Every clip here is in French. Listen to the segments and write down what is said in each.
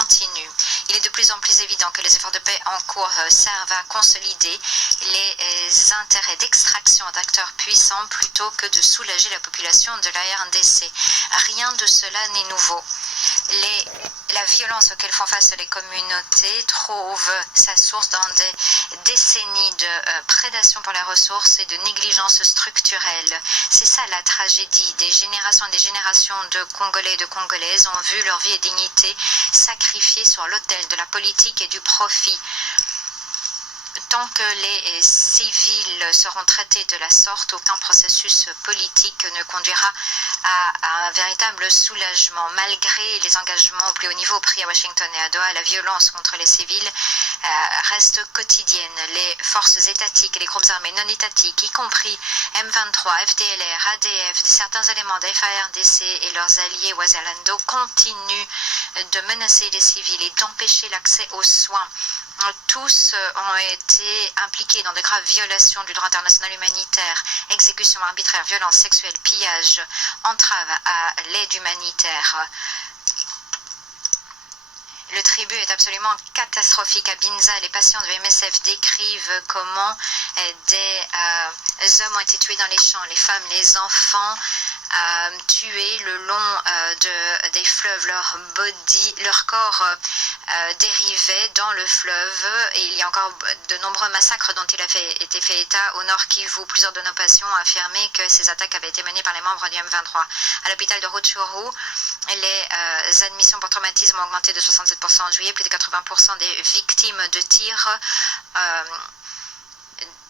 continue. Il est de plus en plus évident que les efforts de paix en cours servent à consolider les intérêts d'extraction d'acteurs puissants plutôt que de soulager la population de la RDC. Rien de cela n'est nouveau. La violence auquel font face les communautés trouve sa source dans des décennies de prédation pour les ressources et de négligence structurelle. C'est ça la tragédie. Des générations et des générations de Congolais et de Congolaises ont vu leur vie et dignité sacrifiées sur l'autel de la politique et du profit. Tant que les civils seront traités de la sorte, aucun processus politique ne conduira à un véritable soulagement. Malgré les engagements au plus haut niveau pris à Washington et à Doha, la violence contre les civils reste quotidienne. Les forces étatiques et les groupes armés non étatiques, y compris M23, FDLR, ADF, certains éléments d'FARDC et leurs alliés Ouazalando, continuent de menacer les civils et d'empêcher l'accès aux soins. Tous ont été impliqués dans de graves violations du droit international humanitaire, exécutions arbitraires, violences sexuelles, pillages, entraves à l'aide humanitaire. Le tribut est absolument catastrophique. À Binza, les patients de MSF décrivent comment des hommes ont été tués dans les champs, les femmes, les enfants, tués le long des fleuves. Leur corps dérivait dans le fleuve et il y a encore de nombreux massacres dont il a été fait état au nord Kivu. Plusieurs de nos patients ont affirmé que ces attaques avaient été menées par les membres du M23. À l'hôpital de Rutshuru, les admissions pour traumatisme ont augmenté de 67% en juillet. Plus de 80% des victimes de tirs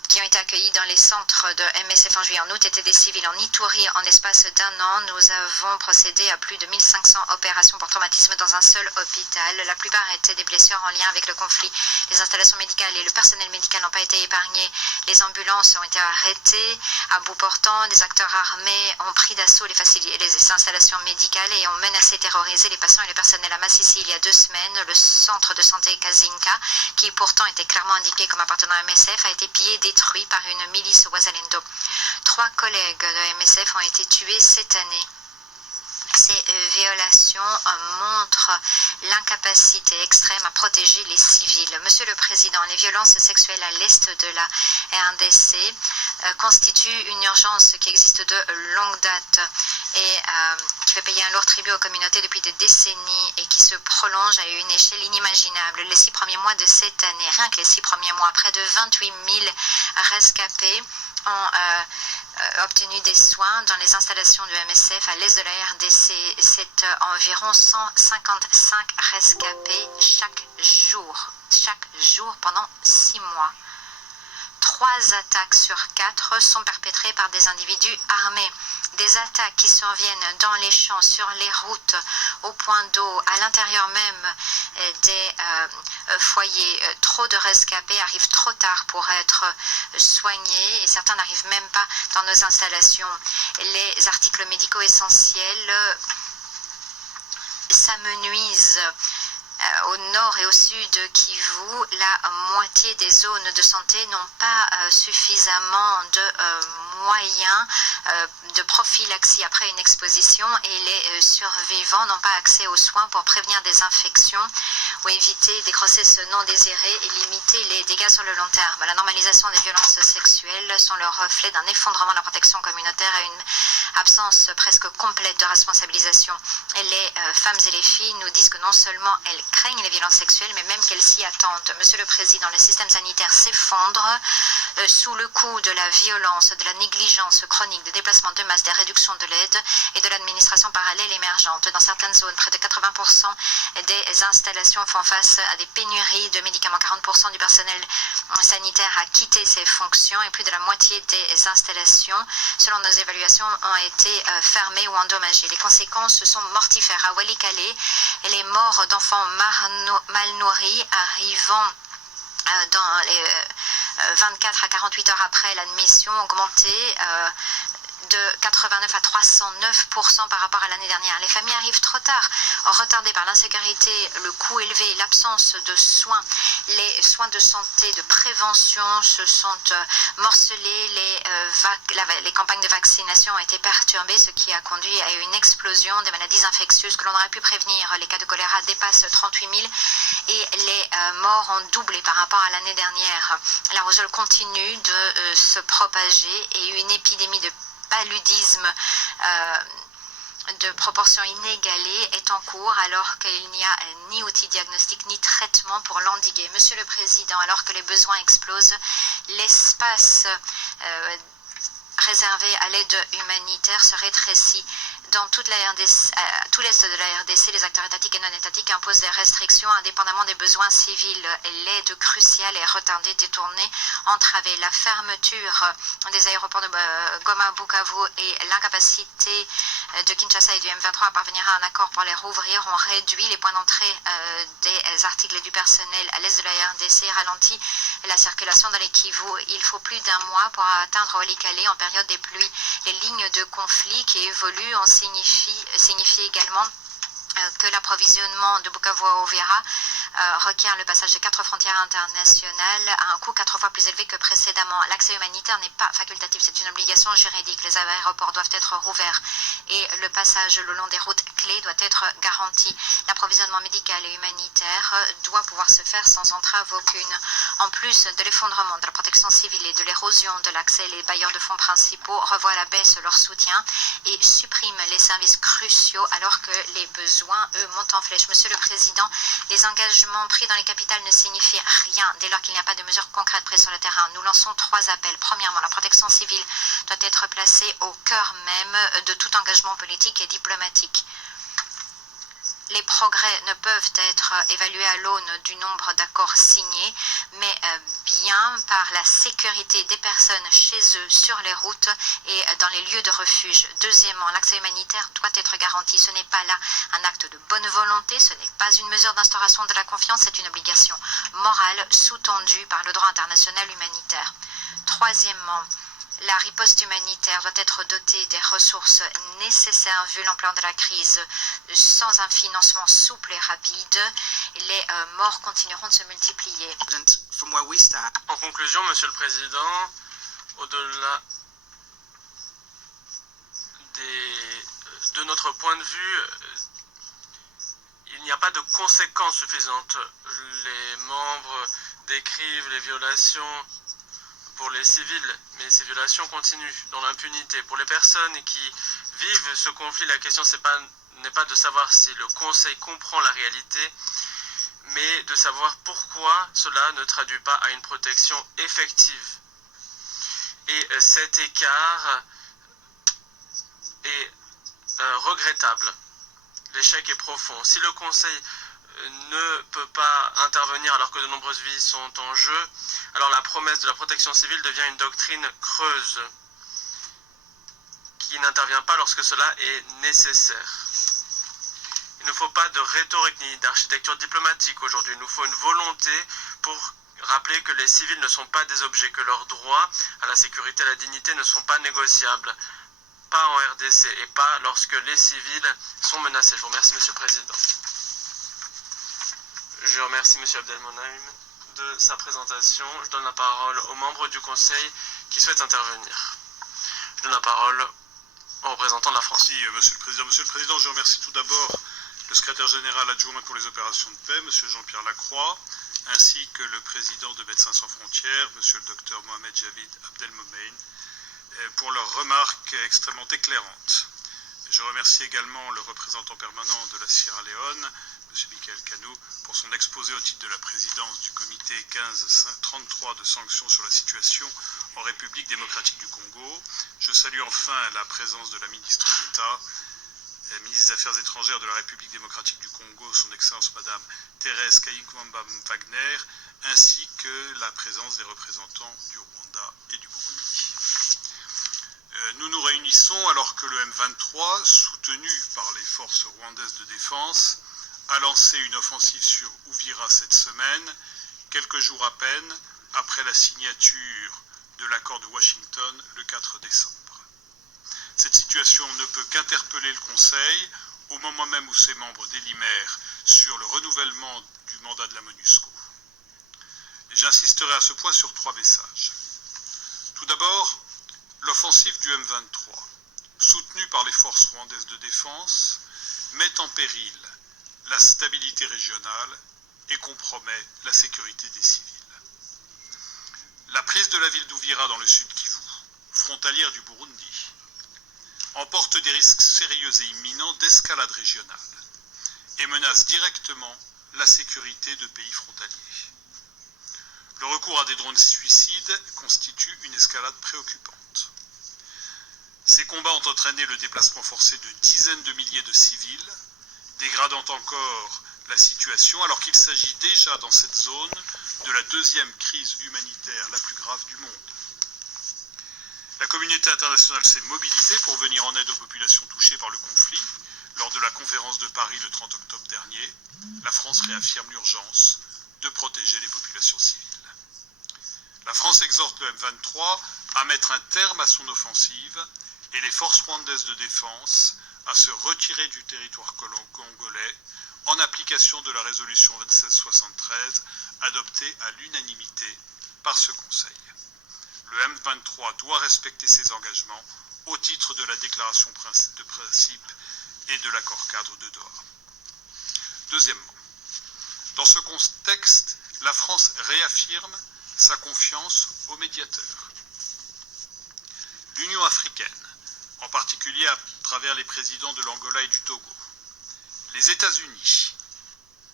qui ont été accueillis dans les centres de MSF en juillet en août étaient des civils. En Ituri, en l'espace d'un an, nous avons procédé à plus de 1500 opérations pour traumatisme dans un seul hôpital. La plupart étaient des blessures en lien avec le conflit. Les installations médicales et le personnel médical n'ont pas été épargnés. Les ambulances ont été arrêtées à bout portant. Des acteurs armés ont pris d'assaut les installations médicales et ont menacé, terrorisé les patients et le personnel. À Massissi, il y a 2 semaines, le centre de santé Kazinka, qui pourtant était clairement indiqué comme appartenant à MSF, a été pillé, détruit par une milice Ouazalendo. 3 collègues de MSF ont été tués cette année. Ces violations montrent l'incapacité extrême à protéger les civils. Monsieur le Président, les violences sexuelles à l'est de la RDC constituent une urgence qui existe de longue date et qui fait payer un lourd tribut aux communautés depuis des décennies et qui se prolonge à une échelle inimaginable. Les 6 premiers mois de cette année, rien que les 6 premiers mois, près de 28 000 rescapés ont obtenu des soins dans les installations du MSF à l'est de la RDC. C'est environ 155 rescapés chaque jour pendant 6 mois. 3 attaques sur 4 sont perpétrées par des individus armés. Des attaques qui surviennent dans les champs, sur les routes, au point d'eau, à l'intérieur même des foyers. Trop de rescapés arrivent trop tard pour être soignés et certains n'arrivent même pas dans nos installations. Les articles médicaux essentiels s'amenuisent. Au nord et au sud de Kivu, la moitié des zones de santé n'ont pas suffisamment de moyens de prophylaxie après une exposition et les survivants n'ont pas accès aux soins pour prévenir des infections ou éviter des grossesses non désirées et limiter les dégâts sur le long terme. La normalisation des violences sexuelles sont le reflet d'un effondrement de la protection communautaire et une absence presque complète de responsabilisation. Et les femmes et les filles nous disent que non seulement elles craignent les violences sexuelles, mais même qu'elles s'y attendent. Monsieur le Président, le système sanitaire s'effondre sous le coup de la violence, de la négligence chronique, des déplacements de masse, des réductions de l'aide et de l'administration parallèle émergente. Dans certaines zones, près de 80% des installations font face à des pénuries de médicaments. 40% du personnel sanitaire a quitté ses fonctions et plus de la moitié des installations, selon nos évaluations, ont été fermées ou endommagées. Les conséquences sont mortifères. À Walikale, les morts d'enfants mal nourris arrivant dans les 24 à 48 heures après l'admission ont augmenté de 89 à 309% par rapport à l'année dernière. Les familles arrivent trop tard, retardées par l'insécurité, le coût élevé, l'absence de soins. Les soins de santé, de prévention se sont morcelés, les campagnes de vaccination ont été perturbées, ce qui a conduit à une explosion des maladies infectieuses que l'on aurait pu prévenir. Les cas de choléra dépassent 38 000 et les morts ont doublé par rapport à l'année dernière. L'aérosol continue de se propager et une épidémie de paludisme de proportions inégalées est en cours alors qu'il n'y a ni outils diagnostiques ni traitement pour l'endiguer. Monsieur le Président, alors que les besoins explosent, l'espace réservé à l'aide humanitaire se rétrécit. Dans toute la RDC, tout l'est de la RDC, les acteurs étatiques et non étatiques imposent des restrictions indépendamment des besoins civils. L'aide cruciale est retardée, détournée, entravée. La fermeture des aéroports de Goma, Bukavu et l'incapacité de Kinshasa et du M23 à parvenir à un accord pour les rouvrir ont réduit les points d'entrée des articles et du personnel à l'est de la RDC et ralenti la circulation dans les Kivu. Il faut plus d'un mois pour atteindre Walikale en période des pluies. Les lignes de conflit qui évoluent ont signifie également que l'approvisionnement de Bukavu à Uvira requiert le passage de 4 frontières internationales à un coût 4 fois plus élevé que précédemment. L'accès humanitaire n'est pas facultatif, c'est une obligation juridique. Les aéroports doivent être rouverts et le passage le long des routes clés doit être garanti. L'approvisionnement médical et humanitaire doit pouvoir se faire sans entrave aucune. En plus de l'effondrement de la protection civile et de l'érosion de l'accès, les bailleurs de fonds principaux revoient à la baisse leur soutien et suppriment les services cruciaux alors que les besoins, eux, montent en flèche. Monsieur le Président, les engagements pris dans les capitales ne signifient rien dès lors qu'il n'y a pas de mesures concrètes prises sur le terrain. Nous lançons 3 appels. Premièrement, la protection civile doit être placée au cœur même de tout engagement politique et diplomatique. Les progrès ne peuvent être évalués à l'aune du nombre d'accords signés, mais bien par la sécurité des personnes chez eux, sur les routes et dans les lieux de refuge. Deuxièmement, l'accès humanitaire doit être garanti. Ce n'est pas là un acte de bonne volonté, ce n'est pas une mesure d'instauration de la confiance, c'est une obligation morale sous-tendue par le droit international humanitaire. Troisièmement, la riposte humanitaire doit être dotée des ressources nécessaires vu l'ampleur de la crise. Sans un financement souple et rapide, les morts continueront de se multiplier. En conclusion, Monsieur le Président, au-delà de notre point de vue, il n'y a pas de conséquences suffisantes. Les membres décrivent les violations pour les civils, mais ces violations continuent dans l'impunité. Pour les personnes qui vivent ce conflit, la question n'est pas de savoir si le Conseil comprend la réalité, mais de savoir pourquoi cela ne traduit pas à une protection effective. Et cet écart est regrettable. L'échec est profond. Si le Conseil ne peut pas intervenir alors que de nombreuses vies sont en jeu, alors la promesse de la protection civile devient une doctrine creuse qui n'intervient pas lorsque cela est nécessaire. Il ne faut pas de rhétorique ni d'architecture diplomatique aujourd'hui. Il nous faut une volonté pour rappeler que les civils ne sont pas des objets, que leurs droits à la sécurité et à la dignité ne sont pas négociables, pas en RDC et pas lorsque les civils sont menacés. Je vous remercie, Monsieur le Président. Je remercie M. Abdelmonem de sa présentation. Je donne la parole aux membres du Conseil qui souhaitent intervenir. Je donne la parole au représentant de la France. Merci, Monsieur le Président. Monsieur le Président, je remercie tout d'abord le secrétaire général adjoint pour les opérations de paix, M. Jean-Pierre Lacroix, ainsi que le président de Médecins sans frontières, M. le docteur Mohamed Javid Abdelmomen, pour leurs remarques extrêmement éclairantes. Je remercie également le représentant permanent de la Sierra Leone, M. Michael Kanou, pour son exposé au titre de la présidence du comité 1533 de sanctions sur la situation en République démocratique du Congo. Je salue enfin la présence de la ministre d'État, ministre des Affaires étrangères de la République démocratique du Congo, son Excellence Madame Thérèse Kayikwamba Wagner, ainsi que la présence des représentants du Rwanda et du Burundi. Nous nous réunissons alors que le M23, soutenu par les forces rwandaises de défense, a lancé une offensive sur Uvira cette semaine, quelques jours à peine après la signature de l'accord de Washington le 4 décembre. Cette situation ne peut qu'interpeller le Conseil au moment même où ses membres délibèrent sur le renouvellement du mandat de la MONUSCO. Et j'insisterai à ce point sur 3 messages. Tout d'abord, l'offensive du M23, soutenue par les forces rwandaises de défense, met en péril la stabilité régionale et compromet la sécurité des civils. La prise de la ville d'Uvira dans le sud Kivu, frontalière du Burundi, emporte des risques sérieux et imminents d'escalade régionale et menace directement la sécurité de pays frontaliers. Le recours à des drones suicides constitue une escalade préoccupante. Ces combats ont entraîné le déplacement forcé de dizaines de milliers de civils, dégradant encore la situation alors qu'il s'agit déjà dans cette zone de la 2e crise humanitaire la plus grave du monde. La communauté internationale s'est mobilisée pour venir en aide aux populations touchées par le conflit. Lors de la conférence de Paris le 30 octobre dernier, la France réaffirme l'urgence de protéger les populations civiles. La France exhorte le M23 à mettre un terme à son offensive et les forces rwandaises de défense à se retirer du territoire congolais en application de la résolution 2773 adoptée à l'unanimité par ce Conseil. Le M23 doit respecter ses engagements au titre de la déclaration de principe et de l'accord cadre de Doha. Deuxièmement, dans ce contexte, la France réaffirme sa confiance aux médiateurs. L'Union africaine, en particulier à travers les présidents de l'Angola et du Togo, les États-Unis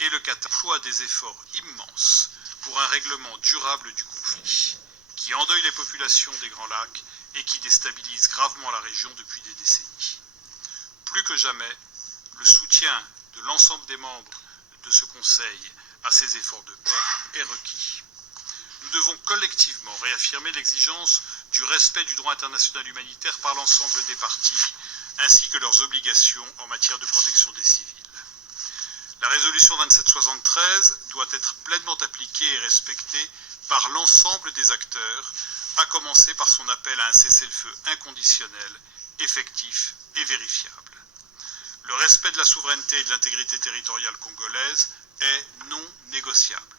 et le Qatar emploient des efforts immenses pour un règlement durable du conflit, qui endeuille les populations des Grands Lacs et qui déstabilise gravement la région depuis des décennies. Plus que jamais, le soutien de l'ensemble des membres de ce Conseil à ces efforts de paix est requis. Nous devons collectivement réaffirmer l'exigence du respect du droit international humanitaire par l'ensemble des parties, ainsi que leurs obligations en matière de protection des civils. La résolution 2773 doit être pleinement appliquée et respectée par l'ensemble des acteurs, à commencer par son appel à un cessez-le-feu inconditionnel, effectif et vérifiable. Le respect de la souveraineté et de l'intégrité territoriale congolaise est non négociable.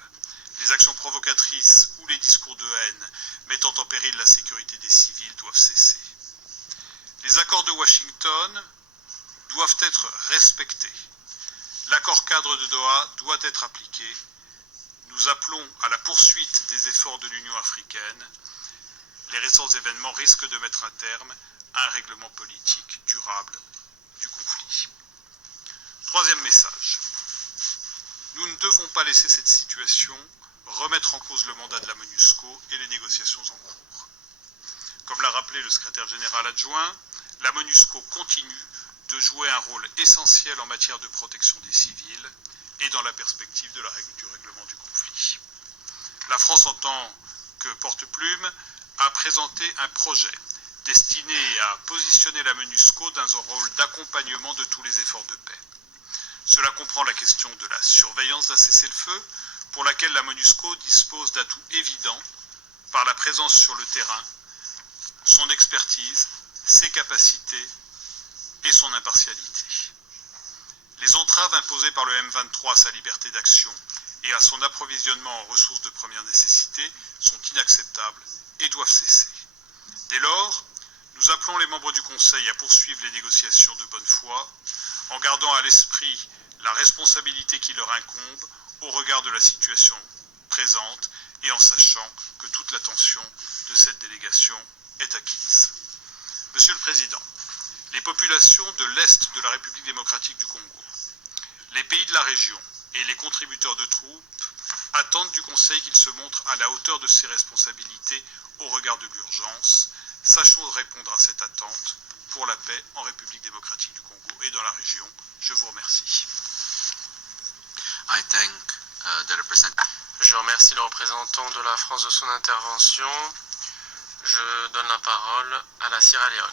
Les actions provocatrices ou les discours de haine mettant en péril la sécurité des civils doivent cesser. Les accords de Washington doivent être respectés. L'accord cadre de Doha doit être appliqué. Nous appelons à la poursuite des efforts de l'Union africaine. Les récents événements risquent de mettre un terme à un règlement politique durable du conflit. Troisième message. Nous ne devons pas laisser cette situation remettre en cause le mandat de la MONUSCO et les négociations en cours. Comme l'a rappelé le secrétaire général adjoint, la MONUSCO continue de jouer un rôle essentiel en matière de protection des civils et dans la perspective de du règlement du conflit. La France, en tant que porte-plume, a présenté un projet destiné à positionner la MONUSCO dans un rôle d'accompagnement de tous les efforts de paix. Cela comprend la question de la surveillance d'un cessez-le-feu, pour laquelle la MONUSCO dispose d'atouts évidents par la présence sur le terrain, son expertise, ses capacités et son impartialité. Les entraves imposées par le M23 à sa liberté d'action et à son approvisionnement en ressources de première nécessité sont inacceptables et doivent cesser. Dès lors, nous appelons les membres du Conseil à poursuivre les négociations de bonne foi, en gardant à l'esprit la responsabilité qui leur incombe au regard de la situation présente et en sachant que toute l'attention de cette délégation est acquise. Monsieur le Président, les populations de l'Est de la République démocratique du Congo, les pays de la région et les contributeurs de troupes attendent du Conseil qu'il se montre à la hauteur de ses responsabilités au regard de l'urgence. Sachons répondre à cette attente pour la paix en République démocratique du Congo et dans la région. Je vous remercie. Je remercie le représentant de la France de son intervention. Je donne la parole à la Sierra Leone.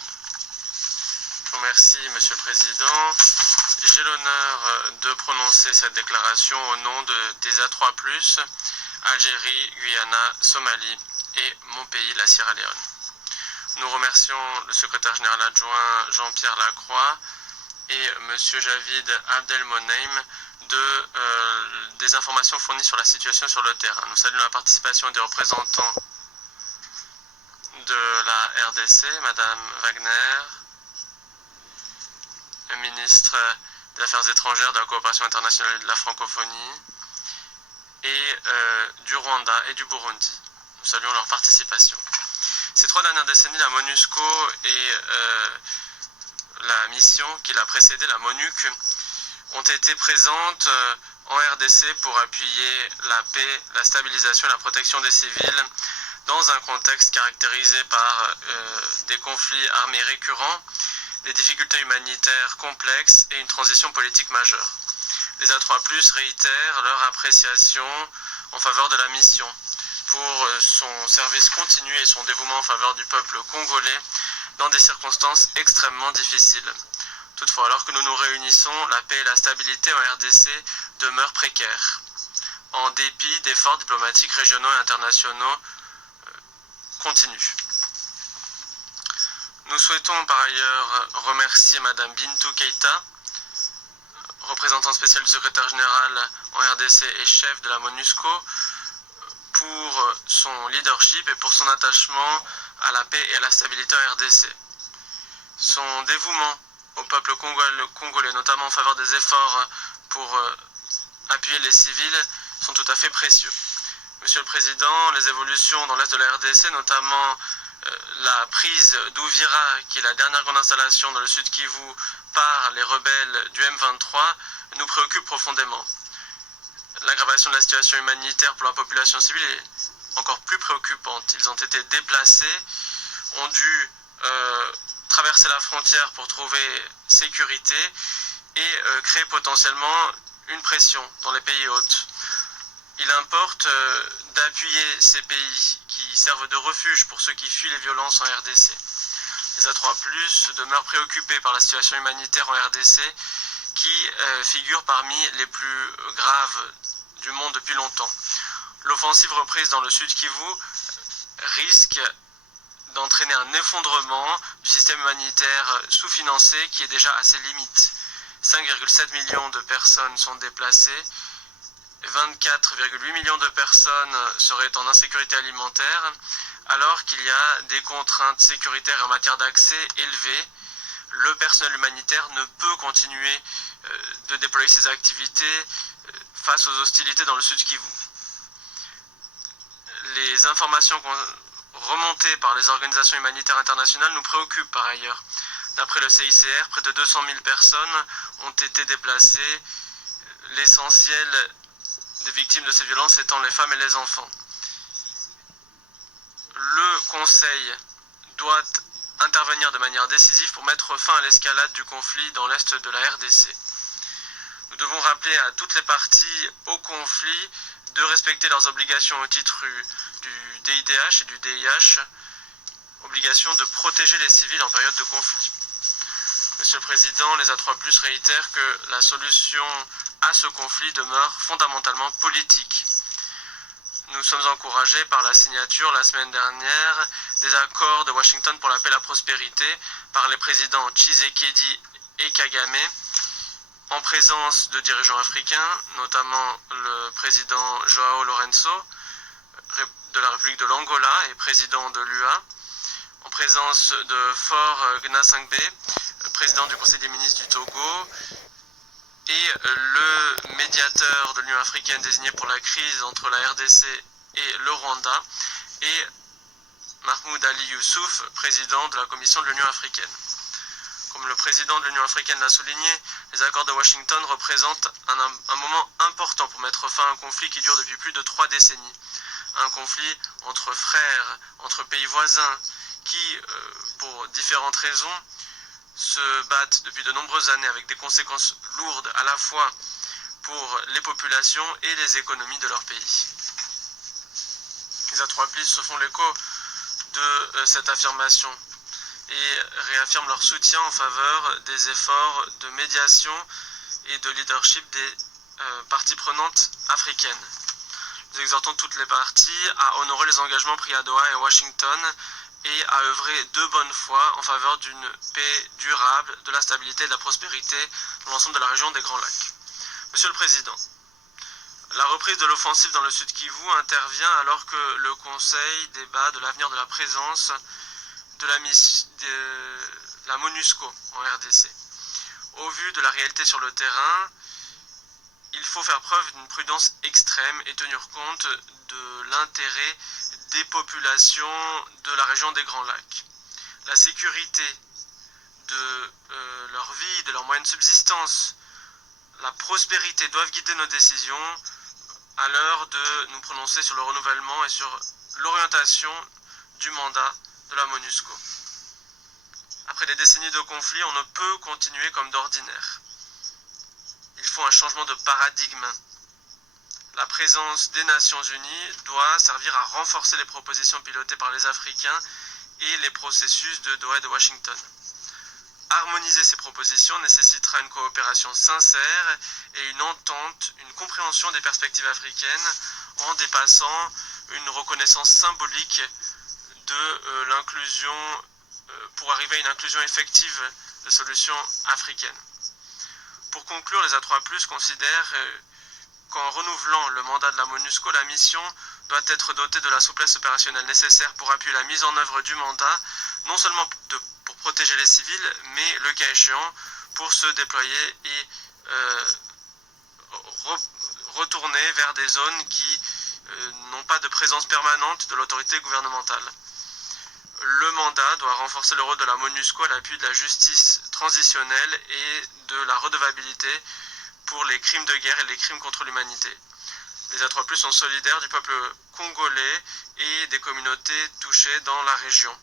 Je vous remercie, Monsieur le Président. J'ai l'honneur de prononcer cette déclaration au nom des A3+, Algérie, Guyana, Somalie et mon pays, la Sierra Leone. Nous remercions le secrétaire général adjoint Jean-Pierre Lacroix et M. Javid Abdelmonem des informations fournies sur la situation sur le terrain. Nous saluons la participation des représentants de la RDC, Mme Wagner, le ministre des Affaires étrangères, de la coopération internationale et de la francophonie, et du Rwanda et du Burundi. Nous saluons leur participation. Ces 3 dernières décennies, la MONUSCO et la mission qui l'a précédée, la MONUC, ont été présentes en RDC pour appuyer la paix, la stabilisation et la protection des civils dans un contexte caractérisé par des conflits armés récurrents, des difficultés humanitaires complexes et une transition politique majeure. Les A3+, réitèrent leur appréciation en faveur de la mission pour son service continu et son dévouement en faveur du peuple congolais dans des circonstances extrêmement difficiles. Toutefois, alors que nous nous réunissons, la paix et la stabilité en RDC demeurent précaires, en dépit d'efforts diplomatiques régionaux et internationaux continus. Nous souhaitons par ailleurs remercier Mme Bintou Keïta, représentante spéciale du secrétaire général en RDC et chef de la MONUSCO, pour son leadership et pour son attachement à la paix et à la stabilité en RDC. Son dévouement au peuple congolais, notamment en faveur des efforts pour appuyer les civils, sont tout à fait précieux. Monsieur le Président, les évolutions dans l'est de la RDC, notamment la prise d'Ouvira, qui est la dernière grande installation dans le sud Kivu par les rebelles du M23, nous préoccupent profondément. L'aggravation de la situation humanitaire pour la population civile est encore plus préoccupante. Ils ont été déplacés, ont dû traverser la frontière pour trouver sécurité et créer potentiellement une pression dans les pays hôtes. Il importe d'appuyer ces pays qui servent de refuge pour ceux qui fuient les violences en RDC. Les A3+, demeurent préoccupés par la situation humanitaire en RDC qui figure parmi les plus graves du monde depuis longtemps. L'offensive reprise dans le sud Kivu risque d'entraîner un effondrement du système humanitaire sous-financé qui est déjà à ses limites. 5,7 millions de personnes sont déplacées, 24,8 millions de personnes seraient en insécurité alimentaire, alors qu'il y a des contraintes sécuritaires en matière d'accès élevées. Le personnel humanitaire ne peut continuer de déployer ses activités face aux hostilités dans le sud Kivu. Les informations remontées par les organisations humanitaires internationales nous préoccupent par ailleurs. D'après le CICR, près de 200 000 personnes ont été déplacées, l'essentiel des victimes de ces violences étant les femmes et les enfants. Le Conseil doit intervenir de manière décisive pour mettre fin à l'escalade du conflit dans l'est de la RDC. Nous devons rappeler à toutes les parties au conflit de respecter leurs obligations au titre du DIDH et du DIH, obligation de protéger les civils en période de conflit. Monsieur le Président, les A3+, réitèrent que la solution à ce conflit demeure fondamentalement politique. Nous sommes encouragés par la signature la semaine dernière des accords de Washington pour la paix et la prospérité par les présidents Tshisekedi et Kagame, en présence de dirigeants africains, notamment le président João Lourenço de la République de l'Angola et président de l'UA, en présence de Faure Gnassingbé, président du Conseil des ministres du Togo, et le médiateur de l'Union africaine désigné pour la crise entre la RDC et le Rwanda, et Mahmoud Ali Youssouf, président de la Commission de l'Union africaine. Comme le président de l'Union africaine l'a souligné, les accords de Washington représentent un moment important pour mettre fin à un conflit qui dure depuis plus de 3 décennies. Un conflit entre frères, entre pays voisins, qui, pour différentes raisons, se battent depuis de nombreuses années avec des conséquences lourdes à la fois pour les populations et les économies de leur pays. Les A3+ se font l'écho de cette affirmation et réaffirment leur soutien en faveur des efforts de médiation et de leadership des parties prenantes africaines. Nous exhortons toutes les parties à honorer les engagements pris à Doha et à Washington et à œuvrer de bonne foi en faveur d'une paix durable, de la stabilité et de la prospérité dans l'ensemble de la région des Grands Lacs. Monsieur le Président, la reprise de l'offensive dans le Sud Kivu intervient alors que le Conseil débat de l'avenir de la présence de la MONUSCO en RDC. Au vu de la réalité sur le terrain, il faut faire preuve d'une prudence extrême et tenir compte de l'intérêt des populations de la région des Grands Lacs. La sécurité de leur vie, de leurs moyens de subsistance, la prospérité doivent guider nos décisions à l'heure de nous prononcer sur le renouvellement et sur l'orientation du mandat de la MONUSCO. Après des décennies de conflits, on ne peut continuer comme d'ordinaire. Il faut un changement de paradigme. La présence des Nations Unies doit servir à renforcer les propositions pilotées par les Africains et les processus de Doha et de Washington. Harmoniser ces propositions nécessitera une coopération sincère et une entente, une compréhension des perspectives africaines en dépassant une reconnaissance symbolique de l'inclusion pour arriver à une inclusion effective de solutions africaines. Pour conclure, les A3+, considèrent qu'en renouvelant le mandat de la MONUSCO, la mission doit être dotée de la souplesse opérationnelle nécessaire pour appuyer la mise en œuvre du mandat, non seulement pour protéger les civils, mais le cas échéant pour se déployer et retourner vers des zones qui n'ont pas de présence permanente de l'autorité gouvernementale. Le mandat doit renforcer le rôle de la MONUSCO à l'appui de la justice transitionnelle et de la redevabilité pour les crimes de guerre et les crimes contre l'humanité. Les A3+ sont solidaires du peuple congolais et des communautés touchées dans la région.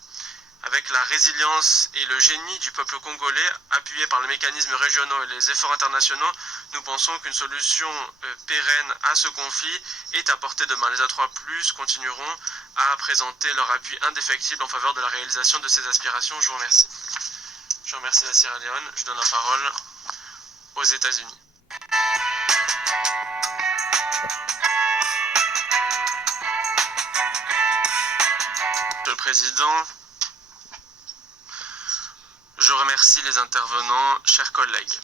Avec la résilience et le génie du peuple congolais, appuyé par les mécanismes régionaux et les efforts internationaux, nous pensons qu'une solution pérenne à ce conflit est à portée de main. Les A3+ continueront à présenter leur appui indéfectible en faveur de la réalisation de ces aspirations. Je vous remercie. Je remercie la Sierra Leone. Je donne la parole aux États-Unis. Monsieur le Président, je remercie les intervenants, chers collègues.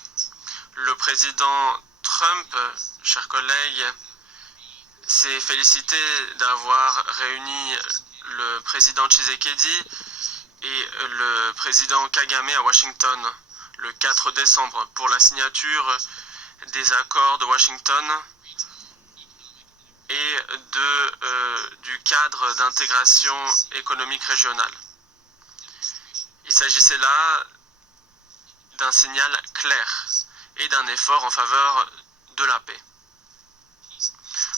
Le président Trump, chers collègues, s'est félicité d'avoir réuni le président Tshisekedi et le président Kagame à Washington le 4 décembre pour la signature des accords de Washington et du cadre d'intégration économique régionale. Il s'agissait là d'un signal clair et d'un effort en faveur de la paix.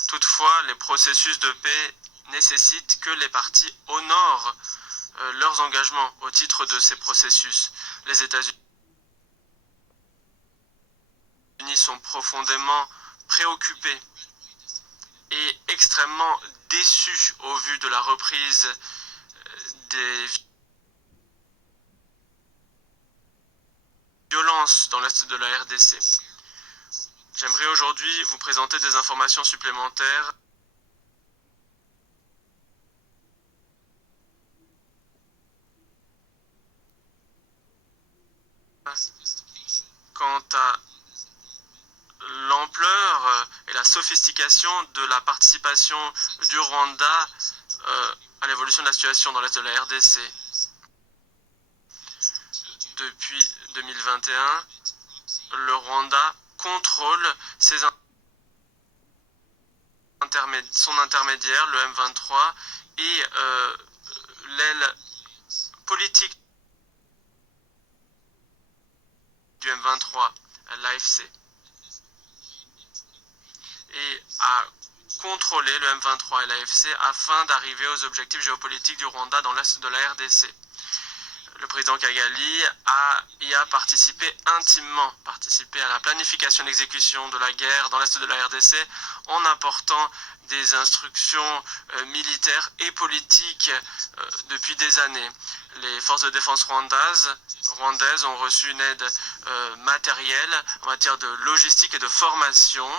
Toutefois, les processus de paix nécessitent que les parties honorent leurs engagements au titre de ces processus. Les États-Unis sont profondément préoccupés et extrêmement déçus au vu de la reprise des violences dans l'est de la RDC. J'aimerais aujourd'hui vous présenter des informations supplémentaires quant à l'ampleur et la sophistication de la participation du Rwanda à l'évolution de la situation dans l'est de la RDC. Depuis 2021, le Rwanda contrôle son intermédiaire, le M23, et l'aile politique du M23, l'AFC, et à contrôler le M23 et l'AFC afin d'arriver aux objectifs géopolitiques du Rwanda dans l'est de la RDC. Le président Kigali y a intimement participé à la planification et l'exécution de la guerre dans l'est de la RDC en apportant des instructions militaires et politiques depuis des années. Les forces de défense rwandaises ont reçu une aide matérielle en matière de logistique et de formation,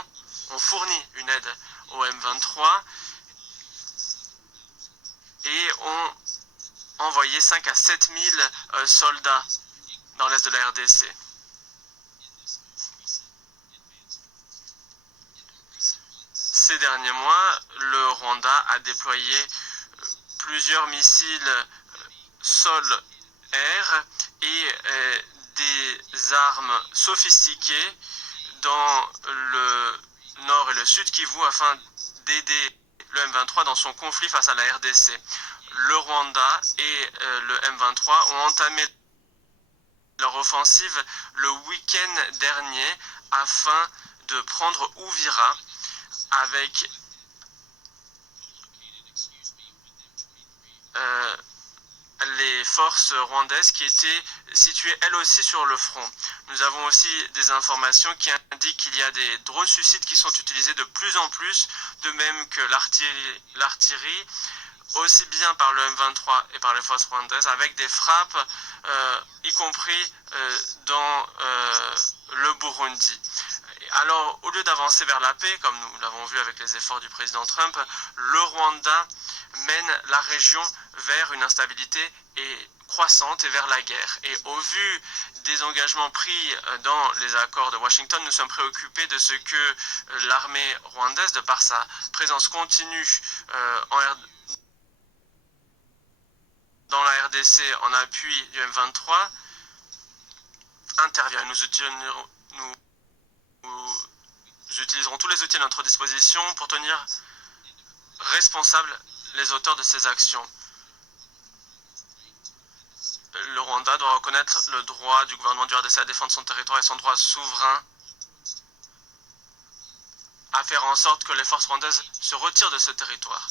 ont fourni une aide au M23 et ont envoyer 5 à 7 000 soldats dans l'est de la RDC. Ces derniers mois, le Rwanda a déployé plusieurs missiles sol-air et des armes sophistiquées dans le nord et le sud Kivu afin d'aider le M23 dans son conflit face à la RDC. Le Rwanda et le M23 ont entamé leur offensive le week-end dernier afin de prendre Uvira avec les forces rwandaises qui étaient situées elles aussi sur le front. Nous avons aussi des informations qui indiquent qu'il y a des drones suicides qui sont utilisés de plus en plus, de même que l'artillerie, aussi bien par le M23 et par les forces rwandaises, avec des frappes, y compris dans le Burundi. Alors, au lieu d'avancer vers la paix, comme nous l'avons vu avec les efforts du président Trump, le Rwanda mène la région vers une instabilité croissante et vers la guerre. Et au vu des engagements pris dans les accords de Washington, nous sommes préoccupés de ce que l'armée rwandaise, de par sa présence continue dans la RDC en appui du M23, intervient. Nous utiliserons tous les outils à notre disposition pour tenir responsables les auteurs de ces actions. Le Rwanda doit reconnaître le droit du gouvernement du RDC à défendre son territoire et son droit souverain à faire en sorte que les forces rwandaises se retirent de ce territoire.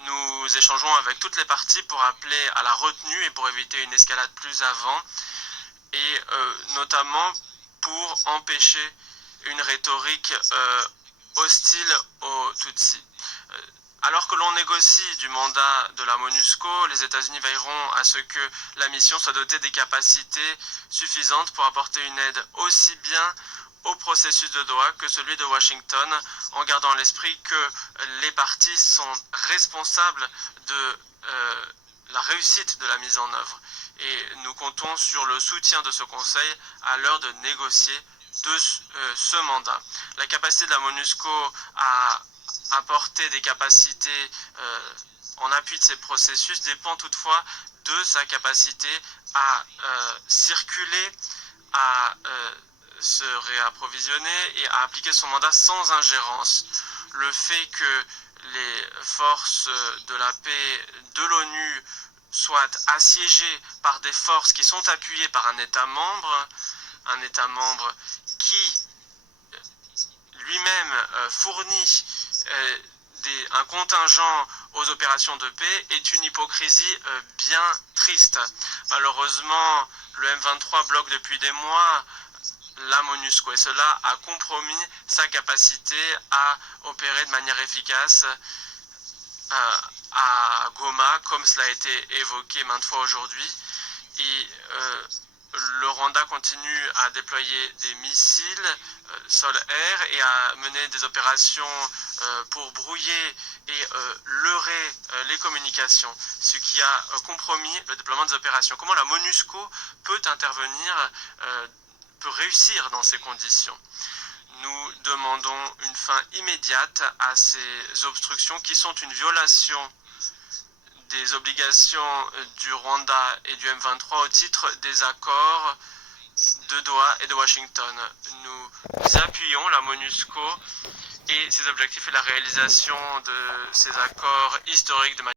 Nous échangeons avec toutes les parties pour appeler à la retenue et pour éviter une escalade plus avant, et notamment pour empêcher une rhétorique hostile aux Tutsis. Alors que l'on négocie du mandat de la MONUSCO, les États-Unis veilleront à ce que la mission soit dotée des capacités suffisantes pour apporter une aide aussi bien au processus de Doha que celui de Washington, en gardant à l'esprit que les parties sont responsables de la réussite de la mise en œuvre. Et nous comptons sur le soutien de ce Conseil à l'heure de négocier de ce mandat. La capacité de la MONUSCO à apporter des capacités en appui de ces processus dépend toutefois de sa capacité à circuler, à se réapprovisionner et à appliquer son mandat sans ingérence. Le fait que les forces de la paix de l'ONU soient assiégées par des forces qui sont appuyées par un État membre qui lui-même fournit un contingent aux opérations de paix est une hypocrisie bien triste. Malheureusement, le M23 bloque depuis des mois la MONUSCO et cela a compromis sa capacité à opérer de manière efficace à Goma, comme cela a été évoqué maintes fois aujourd'hui. Et le Rwanda continue à déployer des missiles sol-air et à mener des opérations pour brouiller et leurrer les communications, ce qui a compromis le déploiement des opérations. Comment la MONUSCO peut intervenir, peut réussir dans ces conditions? Nous demandons une fin immédiate à ces obstructions qui sont une violation des obligations du Rwanda et du M23 au titre des accords de Doha et de Washington. Nous appuyons la MONUSCO et ses objectifs et la réalisation de ces accords historiques de manière